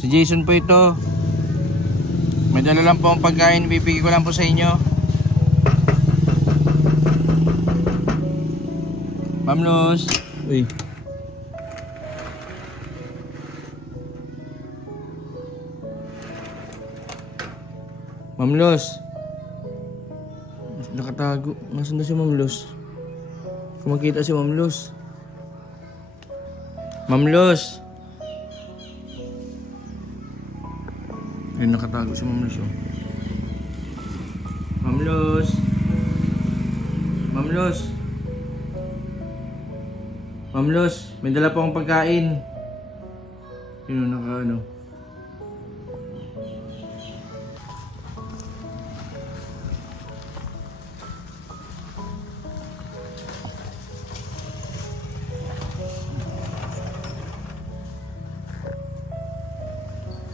Si Jason po ito. May dala lang po ang pagkain. Bibigay ko lang po sa inyo. Ma'am Luz. Uy. Ma'am Luz. Nakatago. Nasaan na si Ma'am Luz? Kung makita si Ma'am Luz. Ma'am Luz. Ay, nakatago si Ma'am Luz. Oh. Ma'am Luz. Ma'am may dala po akong pagkain. Yun, naka ano.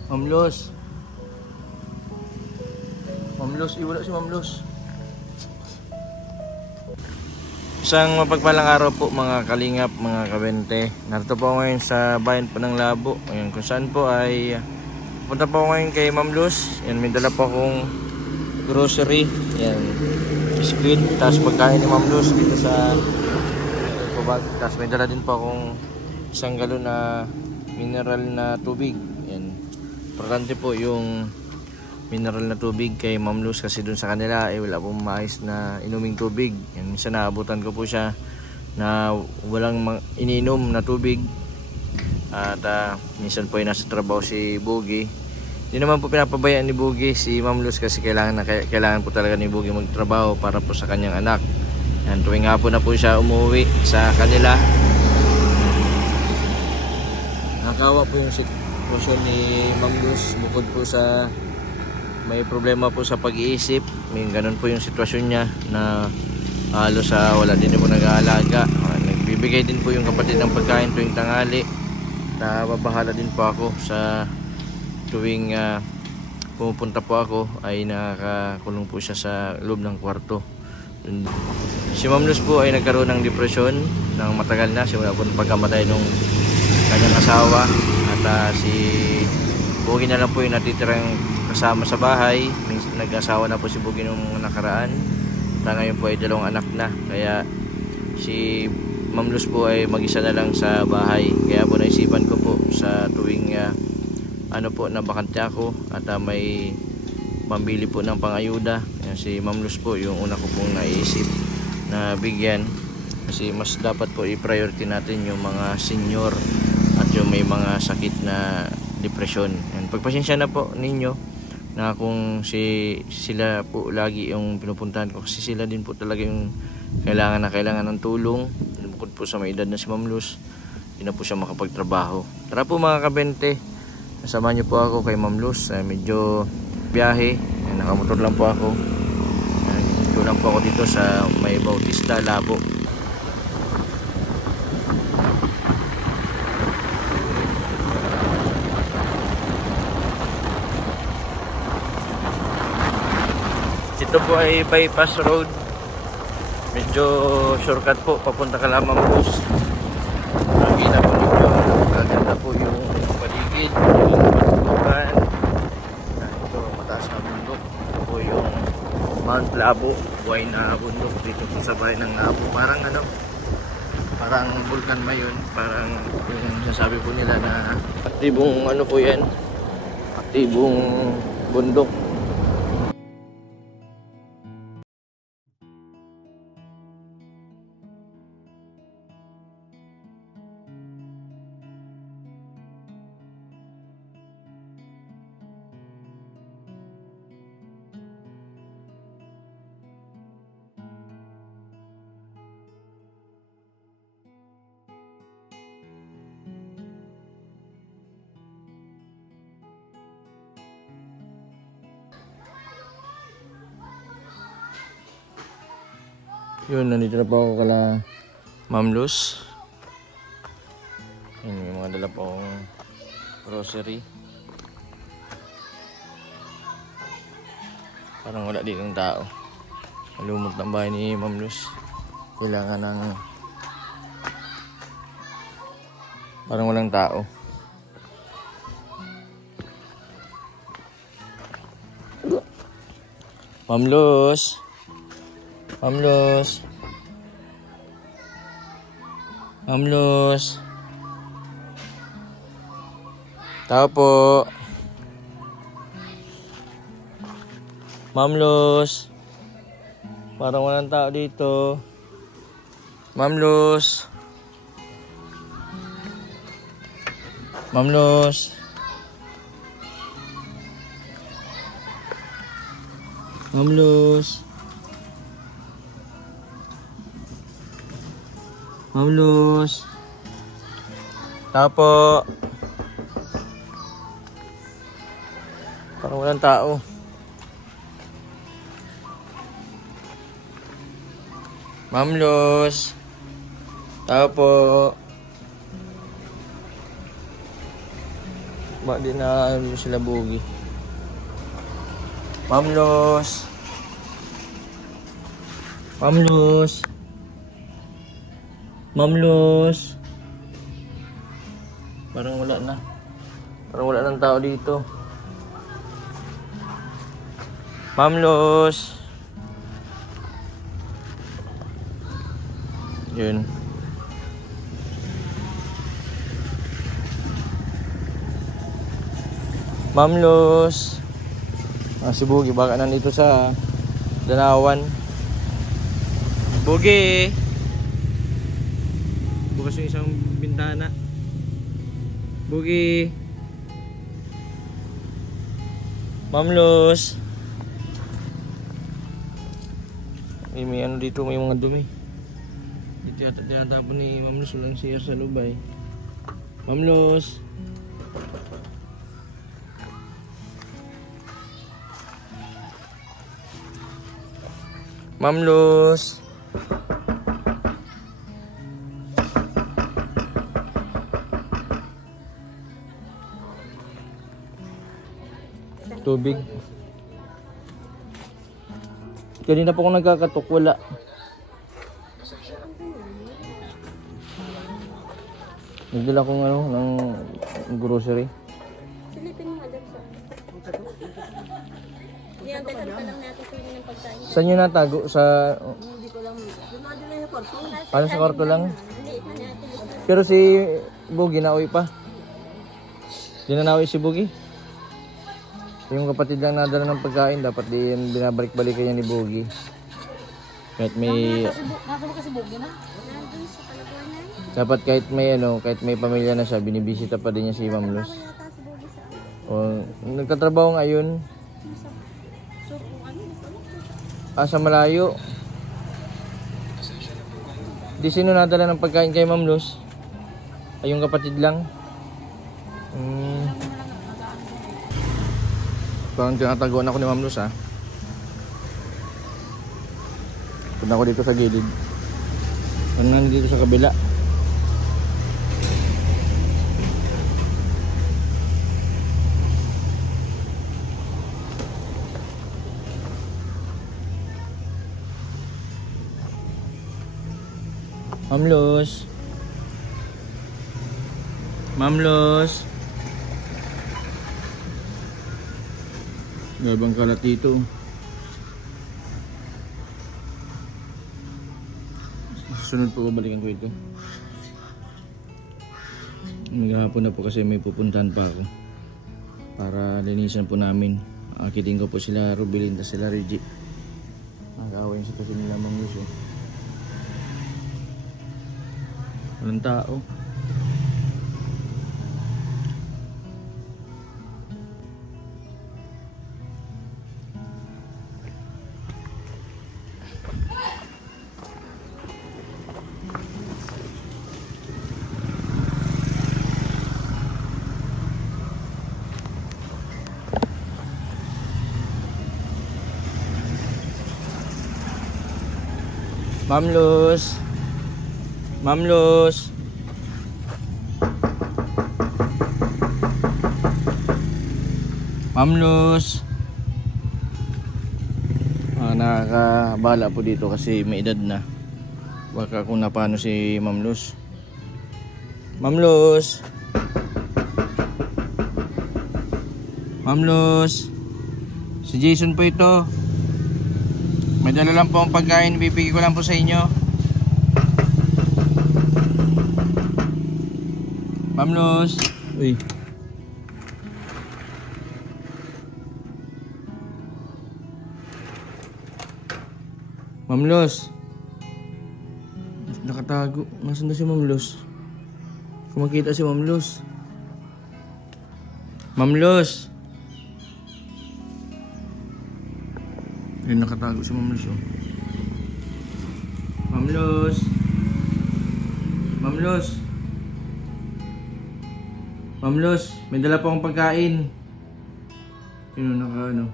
Ma'am Luz. Luz, iwala si Ma'am Luz. Isang mapagpalang araw po mga kalingap, mga kabente. Narito po ngayon sa bayan po ng Labo. Ayun, kung saan po ay punta po ngayon kay Ma'am Luz. Yan, may dala po akong grocery. Yan, biscuit. Tapos pagkain ni Ma'am Luz dito sa bubag. Tapos may dala din po akong isang galon na mineral na tubig. Yan. Importante po yung mineral na tubig kay Ma'am Luz kasi dun sa kanila eh wala pong maayos na inuming tubig. Yan, minsan naabutan ko po siya na walang iniinom na tubig. At ah, minsan po ay nasa trabaho si Boogie. Hindi naman po pinapabayaan ni Boogie si Ma'am Luz kasi kailangan, na, kailangan po talaga ni Boogie magtrabaho para po sa kanyang anak. Yan, tuwing po na po siya umuwi sa kanila. Nakawa po yung sitwasyon ni Ma'am Luz bukod po sa may problema po sa pag-iisip. May ganun po yung sitwasyon niya na halos sa wala din po nag-aalaga. Ah, nagbibigay din po yung kapatid ng pagkain tuwing tanghali. Nababahala din po ako sa tuwing ah, pumupunta po ako ay nakakakulong po siya sa loob ng kwarto. Si Ma'am Luz po ay nagkaroon ng depresyon ng matagal na simula po ng pagkamatay ng kanyang asawa at ah, si Bugi na lang po yung natitirang kasama sa bahay. Minsan nag-asawa na po si Bugi nung nakaraan. At ngayon po ay dalawang anak na. Kaya si Ma'am Luz po ay mag-isa na lang sa bahay. Kaya po naisipan ko po sa tuwing ah, ano po nabakante ako at ah, may pambili po ng pangayuda. Ayan, si Ma'am Luz po yung una ko pong naisip na bigyan kasi mas dapat po i-priority natin yung mga senior at yung may mga sakit na depression. And pagpasensya na po ninyo na kung si sila po lagi yung pinupuntahan ko. Kasi sila din po talaga yung kailangan na kailangan ng tulong. Bukod po sa may edad na si Ma'am Luz hindi na po siya makapagtrabaho. Tara po mga kabente. Nasama niyo po ako kay Ma'am Luz. Eh, medyo biyahe. Eh, nakamotor lang po ako. Eh, dito lang po ako dito sa may Bautista Labo Ito po ay bypass road. Medyo shortcut po papunta ka lamang bus. Nakikita po ninyo, maganda po yung paligid, yung batutukan. Ah, Ito, mataas na bundok. Ito po yung Mount Labo, buhay na bundok dito po sa bahay ng Labo. Parang ano, parang vulkan mayon, parang yung sasabi po nila na aktibong ano po yan, aktibong bundok. Yun, nandito na po ako kala Ma'am Luz. Yun, may mga dala po akong grocery. Parang wala dito ng tao. Malumot ng bahay ni Ma'am Luz. Kailangan ng... Parang walang tao. Ma'am Luz! Ma'am Luz. Tao po. Ma'am Luz. Parang walang tao dito. Ma'am Luz. Ma'am Ma'am Luz. Luz. Tapo. Parang walang tao. Ma'am Luz. Tao po. Ba di na ano sila bugi. Ma'am Luz. Ma'am Luz. Ma'am Luz. Parang wala na. Parang wala ng tao dito. Ma'am Luz. Yun. Ma'am Luz. Ah, si Bugi baka nandito sa Danawan. Bugi. Bukas yung isang bintana. Bugi. Ma'am Luz. Eh, may ano dito, may mga dumi. Dito yata tinatapon ni Ma'am Luz, walang siya sa lubay. Ma'am Luz. Ma'am Luz. Tubig. Kanina pa ako nagkakatok, wala. Nagdala kong ano, ng grocery. Silipin mo dyan sa... Yan, dagdag pa lang natin sa ng pagkain. Saan nyo natago? Sa... Hindi ko lang... Dumado na yung kwarto. Ano sa kwarto lang? Na. Pero si Bugi nauwi pa. Di na nauwi si Bugi. Yung kapatid lang nadala ng pagkain, dapat di yan binabalik-balikan niya ni Bugi. Kahit may... Nasa mo kasi bugi na? Dapat kahit may ano, kahit may pamilya na siya, binibisita pa din niya si Ma'am Luz. O, nagtatrabaho ngayon, ano, nasa ah, sa malayo. Di sino nadala ng pagkain kay Ma'am Luz? Ay, yung kapatid lang. Hmm. Parang tinataguan ako ni Ma'am Luz ha. Punta ako dito sa gilid. Ano na dito sa kabila? Ma'am Luz. Ma'am. Gabang kalat dito. Susunod po babalikan ko ito. Maghapon na po kasi may pupuntahan pa ako. Para linisan po namin. Akitin ko po sila Rubilin at sila Reggie. Nag-away yung sitwasyon nila Ma'am Luz eh. Walang tao. Ma'am Luz. Ma'am Luz. Ma'am Luz. Ah, nakakabala po dito kasi may edad na. Baka kung napano si Ma'am Luz. Ma'am Luz. Ma'am Luz. Si Jason po ito. May dala lang po ang pagkain, bibigay ko lang po sa inyo. Ma'am Luz. Uy. Ma'am Luz. Nakatago. Nasaan na si Ma'am Luz? Kung makita si Ma'am Luz. Ma'am Luz. Ayun, nakatago si Ma'am Luz. Oh. Ma'am Luz. Ma'am may dala pa akong pagkain. Yun, naka ano.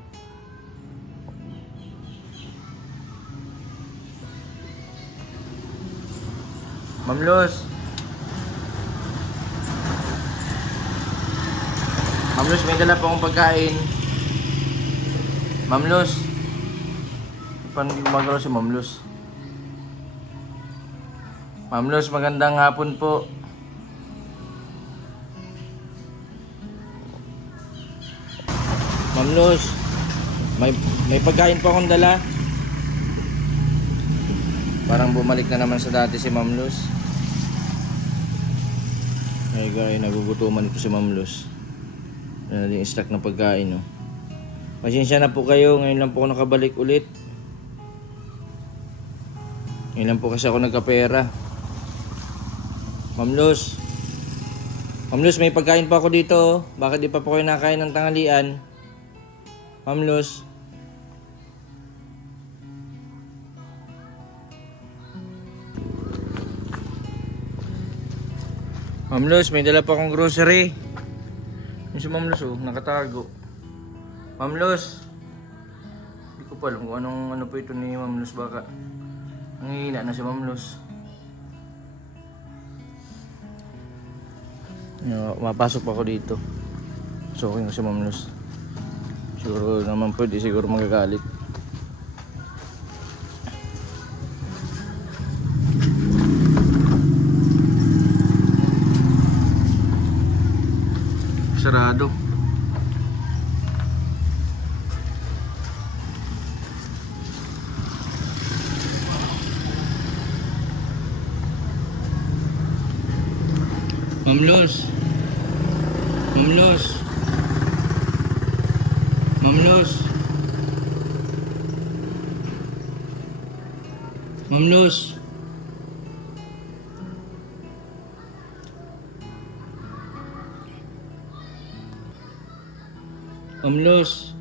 Ma'am Luz. May dala pa akong pagkain. Ma'am Luz. Paano gumagalaw si Ma'am Luz? Ma'am Luz, magandang hapon po. Ma'am Luz, may, may pagkain po akong dala. Parang bumalik na naman sa dati si Ma'am Luz. Ay gaya, nagugutuman po si Ma'am Luz. Na yung stock ng pagkain, no. Pasensya na po kayo, ngayon lang po ako nakabalik ulit. Ngayon po kasi ako nagkapera. Ma'am Luz. Ma'am Luz, may pagkain pa ako dito. oh. Bakit di pa po kayo nakain ng tanghalian? Ma'am Luz. Ma'am Luz, may dala pa akong grocery. Yung si Ma'am Luz, oh, nakatago. Ma'am Luz. Hindi ko pa alam kung anong ano po ito ni Ma'am Luz baka. Ang hihina na si Ma'am Luz. Yo, mapasok pa ako dito. So, okay si Ma'am Luz. Siguro naman pwede, siguro magagalit. Sarado. Ma'am Luz. Ma'am Luz. Ma'am Luz. Ma'am Luz. Ma'am Luz.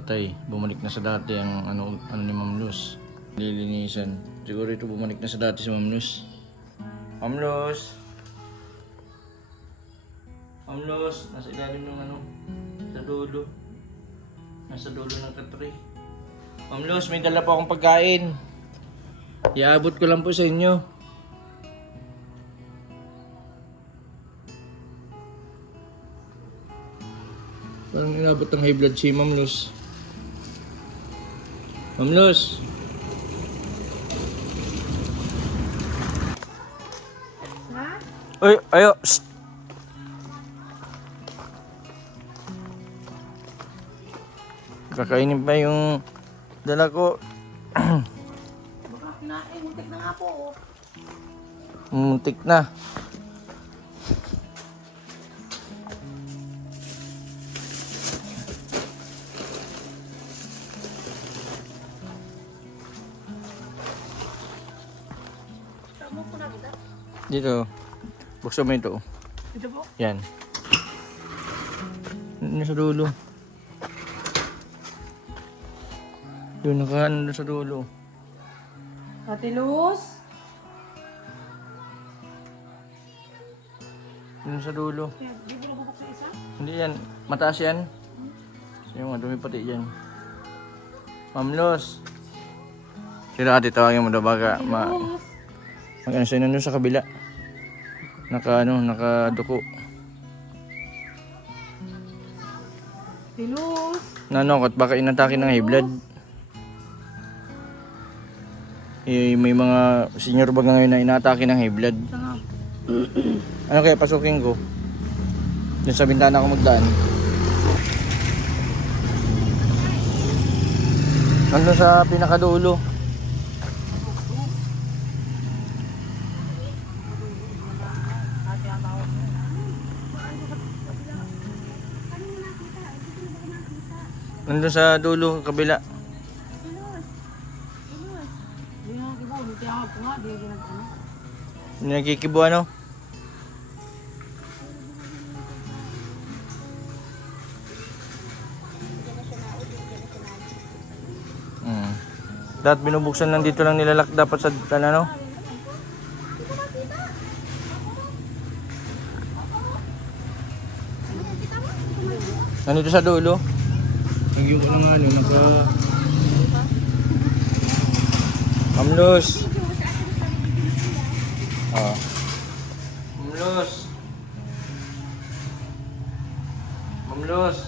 Patay. Bumalik na sa dati ang ano, ano ni Ma'am Luz. Lilinisan. Siguro ito bumalik na sa dati si Ma'am Luz. Ma'am Luz. Ma'am Luz, nasa ilalim ng ano, sa dulo. Nasa dulo ng katri. Ma'am Luz, may dala pa akong pagkain. Iabot ko lang po sa inyo. Parang inabot ng high blood si Ma'am Luz. Ma'am Luz. Uy, ayo. Shh. Kakainin pa yung dala ko. Baka kinain. Muntik na nga po. oh. Muntik na. Dito. Buksan mo ito. Ito po. Yan. Nasa dulo. Doon naka ano sa dulo. Ate Luz. Doon sa dulo. Kaya, di mo nabubuksan isa? Hindi yan. Mataas yan. Yung madumi pati yan. Ma'am Los. Sino ate tawagin mo daw baga? Ma Luz. Mag ano sa'yo nandun sa kabila. Naka ano, nakaduko. Luz. Nanokot, baka inatake ng high blood. Eh, may mga senior baga ngayon na inatake ng high blood. Ano kaya pasukin ko? Doon sa bintana ako magdaan. Nandun sa pinakadulo. Nandun sa dulo, kabila. Nagkikibo ano? Hmm. Dapat binubuksan lang dito lang nilalak dapat sa ano? Nandito sa dulo. Nagyo ko ng ano, naka... Amlos! Oh. Mamlos. Mamlos.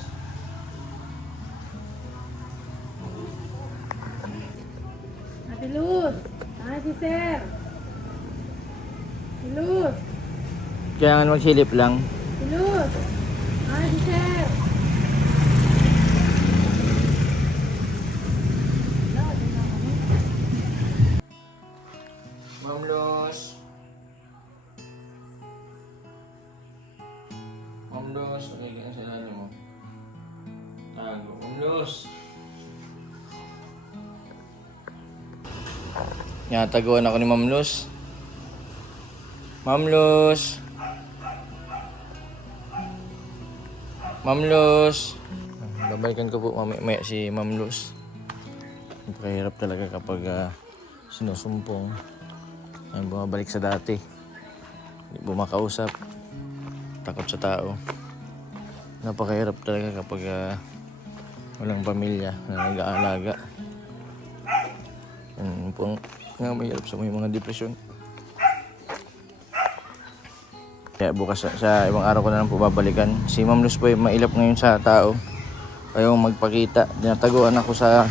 Ate Luz! Ah, si Sir! Si Luz! Kaya nga magsilip lang. Yataguan ako ni Mamlos. Mamlos. Mamlos. Babalikan ko po mamaya maya si Mamlos. Napakahirap talaga kapag ah, sinusumpong. Ay bumabalik sa dati. Hindi bumakausap. Takot sa tao. Napakahirap talaga kapag ah, walang pamilya na nag-aalaga. Yan po nga mahirap sa may mga depresyon. Kaya bukas sa, sa ibang araw ko na lang po babalikan. Si Ma'am Luz po ay mailap ngayon sa tao. Ayaw magpakita. Dinataguan ako sa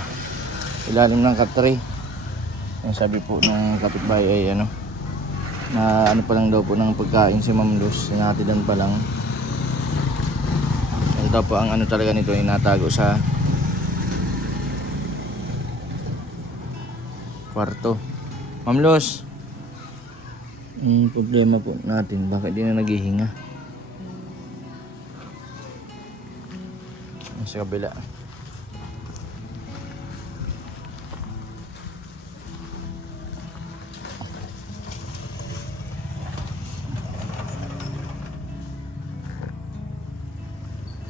ilalim ng katri. Yung sabi po ng kapitbahay ay ano, na ano pa lang daw po ng pagkain si Ma'am Luz, sinatidan pa lang. Yan daw po ang ano talaga nito ay natago sa kwarto. Ma'am Luz, yung problema po natin, bakit di na naghihinga? Sa kabila.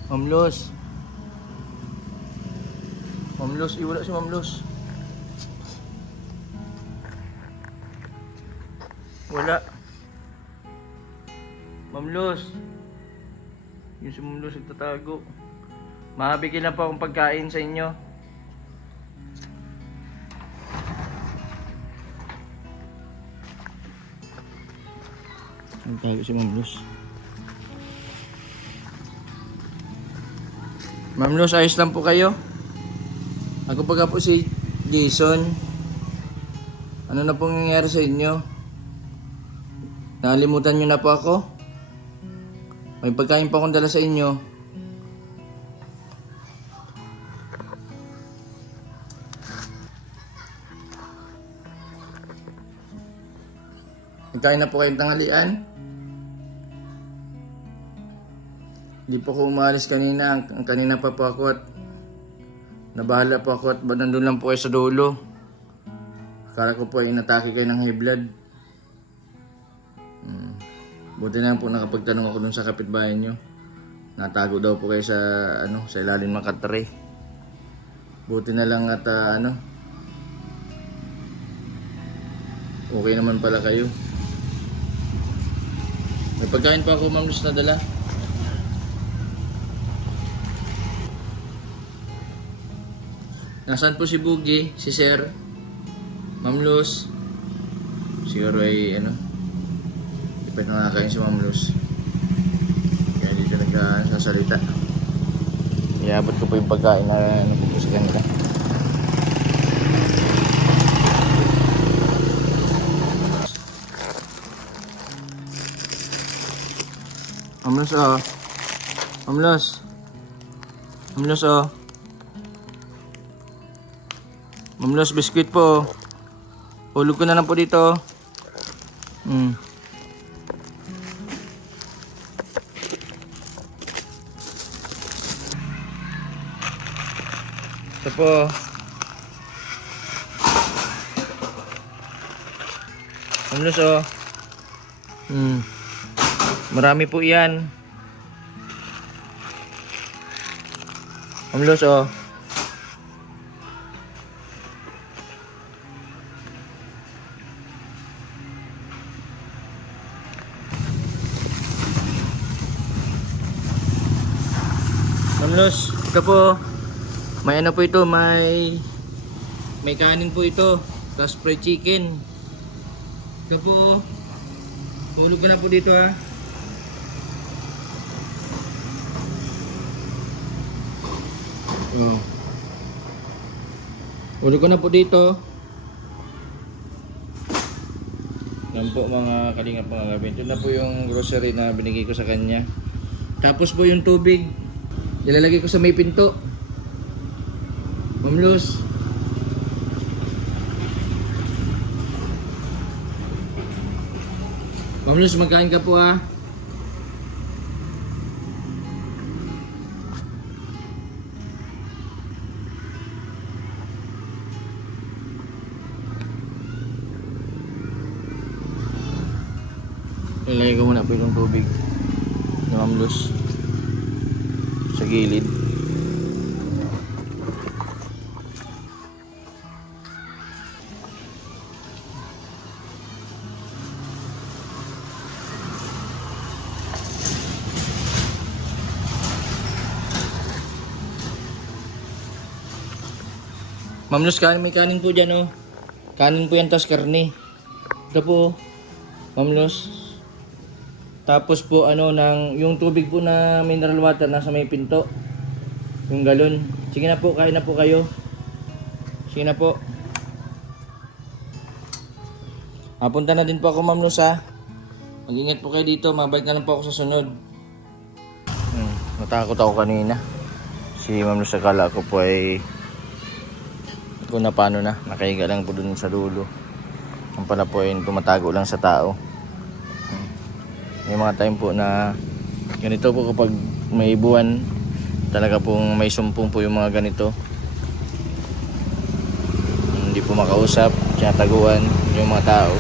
Ma'am Luz. Ma'am Luz, eh, wala si Ma'am Luz. Wala. Ma'am Luz. Yung si Ma'am Luz nagtatago. Mahabigil lang po akong pagkain sa inyo. Nagtago si Ma'am Luz. Ma'am Luz, ayos lang po kayo? Ako pa po si Jason. Ano na pong nangyayari sa inyo? Nakalimutan nyo na po ako? May pagkain pa akong dala sa inyo. Nagkain na po kayong tanghalian? Hindi po ako umalis kanina. Ang kanina pa po ako at nabahala po ako at nandun lang po kayo sa dulo. Akala ko po ay inatake kayo ng high blood. Buti na po nakapagtanong ako dun sa kapitbahay nyo. Natago daw po kayo sa ano sa ilalim ng katre. Buti na lang at ah, ano Okay naman pala kayo. May pagkain pa ako ma'am Luz na dala. Nasaan po si Bugi, si Sir, Ma'am Luz? Siguro ay ano, hindi pa nakakain si Ma'am Luz. Kaya dito nagsasalita. Iabot ko po yung pagkain na ano po sa kanila. Ma'am Luz, ah. Mamlos. Mamlos oh. Mamlos biskuit po. oh. Hulog ko na lang po dito. oh. Hmm. Po. Mamlos oh. Hmm. Marami po yan. Mamlos oh. Mamlos, ito po. May ano po ito, may may kanin po ito. Tapos fried chicken. Ito po. Hulog ko na po dito ha. Oh. Hulog ko na po dito. Yan po mga kalingap mga gabi. Ito na po yung grocery na binigay ko sa kanya. Tapos po yung tubig. Ilalagay ko sa may pinto. Ma'am Luz. Ma'am Luz, magkain ka po ah. Ilalagay ko muna po yung tubig. Ni Ma'am Luz. Sa gilid. Ma'am Luz, kanin, may kanin po dyan, oh. Kanin po yan, tas karne. Ito po, oh. Ma'am Luz. Tapos po, ano, ng, yung tubig po na mineral water nasa may pinto. Yung galon. Sige na po, kain na po kayo. Sige na po. Mapunta na din po ako, Ma'am Luz, ha. Mag-ingat po kayo dito. Mabalik na lang po ako sa sunod. Hmm, natakot ako kanina. Si Ma'am Luz, akala ko po ay kung na paano na, nakahiga lang po dun sa dulo. Ang pala po ay tumatago lang sa tao. May mga time po na ganito po kapag may buwan, talaga pong may sumpong po yung mga ganito. Hindi po makausap, tinataguan yung mga tao.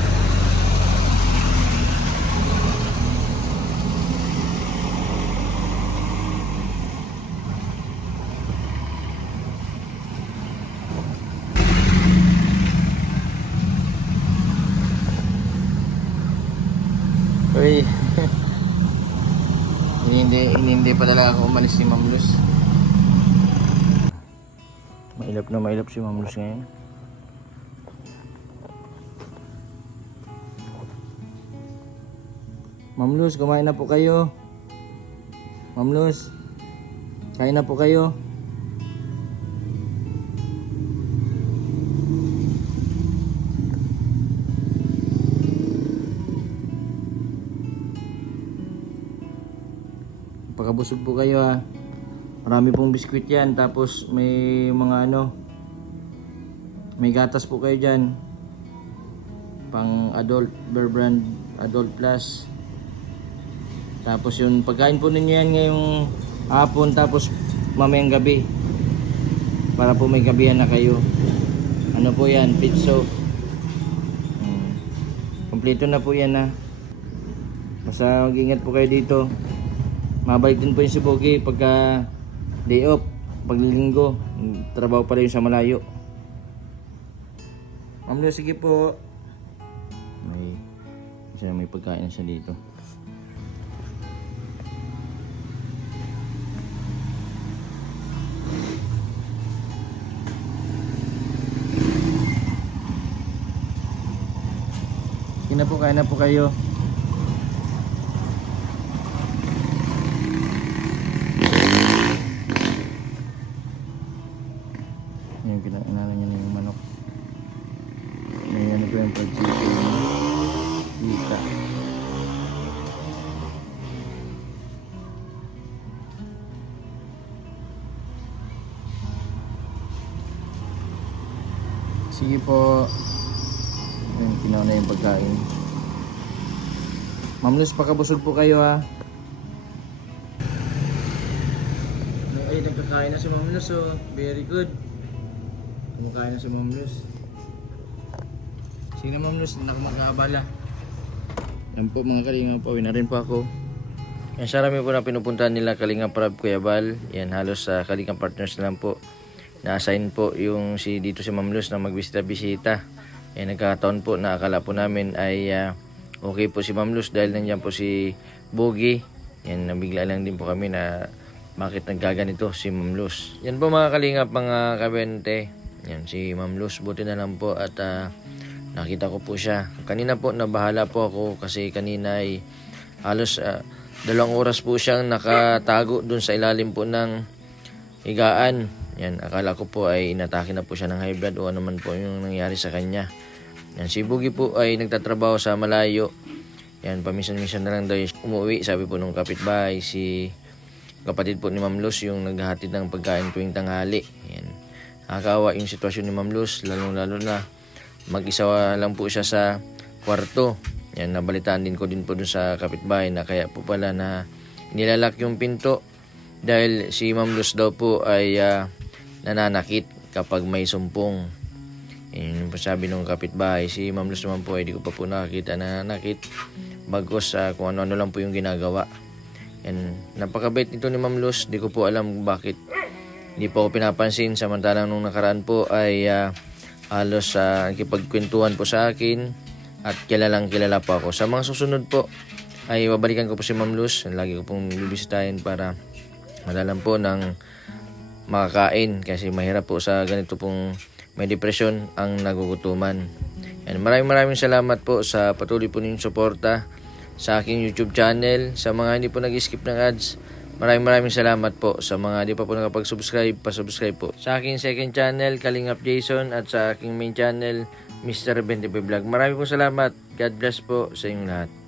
Uy. hindi, hindi pa talaga ako umalis si Ma'am Luz. Mailap na mailap si Ma'am Luz ngayon. Ma'am Luz, kumain na po kayo. Ma'am Luz, kain na po kayo. Pagkabusog po kayo ha. Marami pong biskwit yan. Tapos may mga ano. May gatas po kayo dyan. Pang adult. Bear brand adult plus. Tapos yung pagkain po ninyo yan ngayong hapon. Tapos mamayang gabi. Para po may gabihan na kayo. Ano po yan? Pizza. Hmm. Kompleto na po yan ha. Basta mag-ingat po kayo dito. Mabalik din po yung si Bogi pagka day off, paglilinggo. Trabaho pala yung sa malayo. Ma'am Leo, sige po. May, kasi may pagkain siya dito. Sige na po, kain na po kayo. Sige po. Ayun, kinaw na yung pagkain. Ma'am Luz, pakabusog po kayo ha. Ay, nagkakain na si Ma'am Luz oh. Very good. Kumakain na si Ma'am Luz. Sige na Ma'am Luz, hindi na. Yan po mga kalinga po, na rin po ako. Yan, sa rami po na pinupuntahan nila Kalinga Prab Kuya Bal. Yan, halos sa Kalinga Partners lang po. Na-assign po yung si dito si Ma'am Luz na magbisita-bisita. Yan, nagkataon po na akala po namin ay ah, okay po si Ma'am Luz dahil nandiyan po si Bogie. Yan, nabigla lang din po kami na bakit nagkaganito si Ma'am Luz. Yan po mga Kalinga mga kabente. Yan, si Ma'am Luz, buti na lang po at ah, nakita ko po siya. Kanina po nabahala po ako kasi kanina ay halos ah, dalawang oras po siyang nakatago dun sa ilalim po ng higaan. Yan, akala ko po ay inatake na po siya ng high blood o ano man po yung nangyari sa kanya. Yan, si Boogie po ay nagtatrabaho sa malayo. Yan, paminsan-minsan na lang daw umuwi. Sabi po nung kapitbahay, si kapatid po ni Ma'am Luz yung naghahatid ng pagkain tuwing tanghali. Yan. Nakakawa yung sitwasyon ni Ma'am Luz, lalong-lalo na mag-isa lang po siya sa kwarto. Yan, nabalitaan din ko din po dun sa kapitbahay na kaya po pala na nilalak yung pinto dahil si Ma'am Luz daw po ay ah, nananakit kapag may sumpong. Yan yung sabi ng kapitbahay. Si Ma'am Luz naman po ay di ko pa po nakakita na nanakit bagos sa kung ano-ano lang po yung ginagawa. Yan, napakabait nito ni Ma'am Luz. Di ko po alam bakit hindi po ako pinapansin. Samantalang nung nakaraan po ay ah, halos sa nakipagkwentuhan po sa akin at kilalang kilala po ako. Sa mga susunod po ay babalikan ko po si Ma'am Luz. Lagi ko pong bibisitahin para malalam po ng makakain kasi mahirap po sa ganito pong may depresyon ang nagugutuman. Yan, maraming maraming salamat po sa patuloy po ninyong suporta sa aking YouTube channel. Sa mga hindi po nag-skip ng ads, maraming maraming salamat po. Sa mga hindi pa po nakapag-subscribe, pa-subscribe po. Sa aking second channel, Kalingap Jason, at sa aking main channel, Mr. 25 Vlog. Maraming po salamat. God bless po sa inyong lahat.